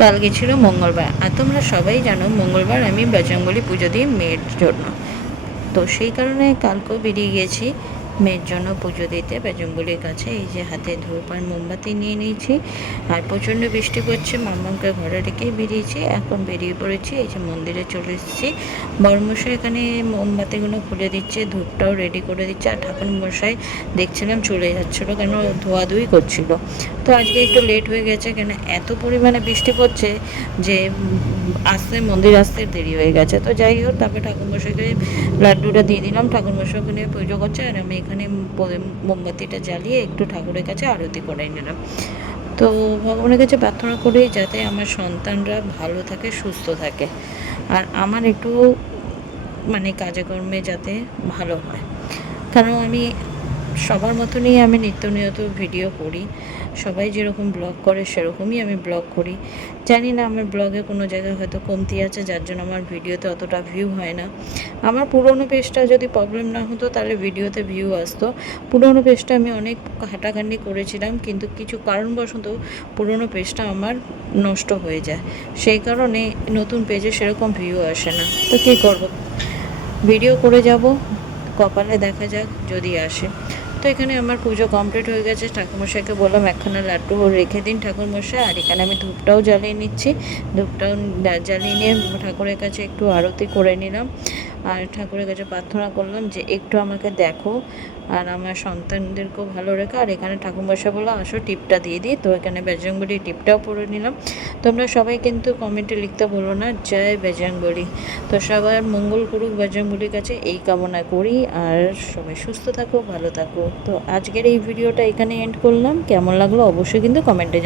কাল গেছিল মঙ্গলবার, আর তোমরা সবাই জানো মঙ্গলবার আমি বজরংবলী পুজো দিই মেয়ের জন্য। তো সেই কারণে কালকেও বেরিয়ে গেছি মেয়ের জন্য পুজো দিতে বজরংবলীর কাছে। এই যে হাতে ধূপ আর মোমবাতি নিয়ে নিয়েছি, আর প্রচণ্ড বৃষ্টি পড়ছে, মাম্মাকে ঘরে রেখেই বেরিয়েছি। এখন বেরিয়ে পড়েছি, এই যে মন্দিরে চলে এসেছি। বড়মশাই এখানে মোমবাতিগুলো খুলে দিচ্ছে, ধূপটাও রেডি করে দিচ্ছে, আর ঠাকুরমশাই দেখছিলাম চলে যাচ্ছিলো, কেন ধোয়াধুয়ি করছিল। তো আজকে একটু লেট হয়ে গেছে, কেন এত পরিমাণে বৃষ্টি পড়ছে যে মন্দির আসতে দেরি হয়ে গেছে। তো যাই হোক, তারপরে ঠাকুরমশাইকে লাড্ডুটা দিয়ে দিলাম, ঠাকুরমশাই ওখানে পুজো করছে, আর আমি এখানে মোমবাতিটা জ্বালিয়ে একটু ঠাকুরের কাছে আরতি করে নিলাম। তো ভগবানের কাছে প্রার্থনা করি যাতে আমার সন্তানরা ভালো থাকে, সুস্থ থাকে, আর আমার একটু মানে কাজে কর্মে যাতে ভালো হয়। কারণ আমি সবার মতনই আমি নিত্য ভিডিও করি, সবাই যেরকম ব্লগ করে সেরকমই আমি ব্লগ করি। জানি না আমার ব্লগে কোনো জায়গায় হয়তো কমতি আছে, যার জন্য আমার ভিডিওতে অতটা ভিউ হয় না। আমার পুরনো পেজটা যদি প্রবলেম না হতো তাহলে ভিডিওতে ভিউ আসতো। পুরনো পেজটা আমি অনেক হাঁটাঘান্ডি করেছিলাম, কিন্তু কিছু কারণবশত পুরনো পেজটা আমার নষ্ট হয়ে যায়, সেই কারণে নতুন পেজে সেরকম ভিউ আসে না। তো কী করব, ভিডিও করে যাব, কপালে দেখা যাক যদি আসে। তো এখানে আমার পুজো কমপ্লিট হয়ে গেছে। ঠাকুরমশাইকে বললাম একখানা লাড্ডু রেখে দিন ঠাকুরমশাই, আর এখানে আমি ধূপটাও জ্বালিয়ে নিচ্ছি। ধূপটাও জ্বালিয়ে নিয়ে ঠাকুরের কাছে একটু আরতি করে নিলাম, আর ঠাকুরের কাছে প্রার্থনা করলাম যে একটু আমাকে দেখো আর আমার সন্তানদেরকেও ভালো রেখো। আর এখানে ঠাকুরমশাই বললো আসো টিপটা দিয়ে দিই, তো এখানে বজরংবলী টিপটাও পরে নিলাম। তোমরা সবাই কিন্তু কমেন্টে লিখতে বলো না জয় বজরংবলী। তো সবার মঙ্গল করুক বজরংবলীর কাছে, এই কামনা করি। আর সবাই সুস্থ থাকো, ভালো থাকো। তো আজকের এই ভিডিওটা এখানে এন্ড করলাম। কেমন লাগলো অবশ্যই কিন্তু কমেন্টে জানাও।